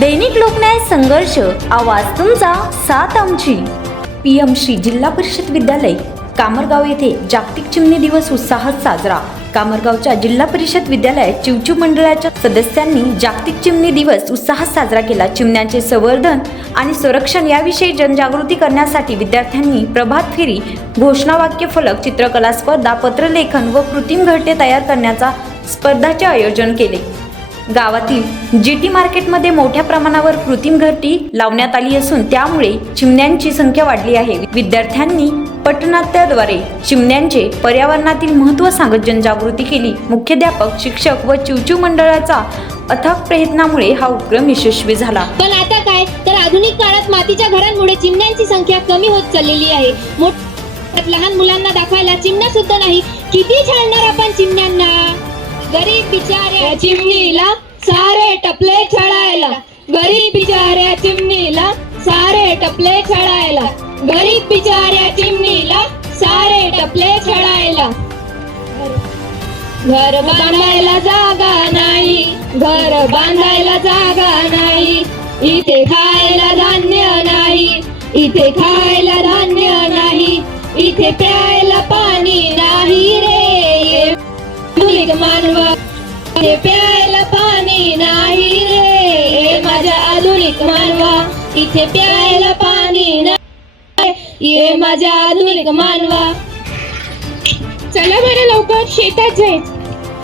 दैनिक लोकन्याय संघर्ष आवाज तुमचा साथ आमची. पीएम श्री जिल्हा परिषद विद्यालय कामरगाव येथे जागतिक चिमणी दिवस उत्साहात साजरा. कामरगावच्या जिल्हा परिषद विद्यालयात चिवचिव मंडळाच्या सदस्यांनी जागतिक चिमणी दिवस उत्साहात साजरा केला. चिमण्यांचे संवर्धन आणि संरक्षण याविषयी जनजागृती करण्यासाठी विद्यार्थ्यांनी प्रभात फेरी घोषणावाक्य फलक चित्रकला स्पर्धा पत्रलेखन व कृत्रिम घरटे तयार करण्याचा स्पर्धाचे आयोजन केले. गावातील जी टी मार्केटमध्ये मोठ्या प्रमाणावर कृत्रिम घरटी लावण्यात आली असून त्यामुळे चिमण्यांची संख्या वाढली आहे. विद्यार्थ्यांनी पटनाट्याद्वारे चिमण्यांचे पर्यावरणातील महत्त्व सांगत जनजागृती केली. मुख्याध्यापक शिक्षक व चिवचिव मंडळाचा अथक प्रयत्नामुळे हा उपक्रम यशस्वी झाला. पण आता काय? तर आधुनिक काळात मातीच्या घरांमुळे चिमण्यांची संख्या कमी होत चाललेली आहे. मोठ लहान मुलांना दाखवायला चिमण्या सुद्धा नाही किती छाळणार आपण चिमण्यांना? गरीब बिचाऱ्या चिमणीला सारे टपले छळायला. गरीब बिचाऱ्या चिमणीला सारे टपले छळायला. गरीब बिचाऱ्या चिमणीला सारे टपले छळायला. घर बांधायला जागा नाही. घर बांधायला जागा नाही. इथे खायला धान्य नाही. इथे खायला धान्य नाही. इथे प्यायला पाणी नाही रे. आधुनिक मानवा प्याय पाणी नाही रे. माझ्या आधुनिक मानवा इथे प्यायला पाणी नाही. ये माझ्या आधुनिक मानवा. चला बरं लवकर शेतात जायचं.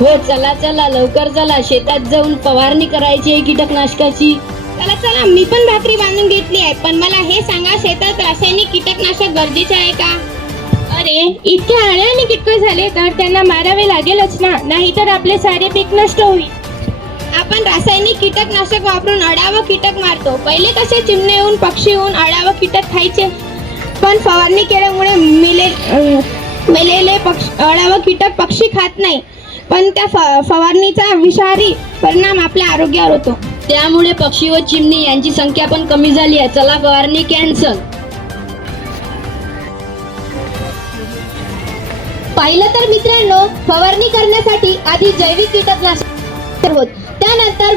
हो चला चला लवकर चला. शेतात जाऊन फवारणी करायची आहे कीटकनाशकाची. चला चला मी पण भाकरी बांधून घेतली आहे पण मला हे सांगा शेतात रासायनिक कीटकनाशक गरजेचे आहे का? अरे इतके आळे आणि कीटक झाले तर त्यांना मारावे लागेलच ना. नाहीतर आपले सारे पीक नष्ट होईल. रासायनिक कीटकनाशक वापरून अळ्या व कीटक मारतो. पहिले कसे चिमणे येऊन पक्षी येऊन अळ्या व कीटक खायचे? पण फवारणी केल्यामुळे मेले मेलेले पक्ष अळ्या व कीटक पक्षी खात नाही. पण त्या फ- फवारणीचा विषारी परिणाम आपल्या आरोग्यावर होतो. त्यामुळे पक्षी व चिमणी यांची संख्या पण कमी झाली आहे. चला फवारणी कॅन्सल. पाहिलं तर मित्रांनो फवारणी करण्यासाठी आधी जैविक कीटकनाशक होत. त्यानंतर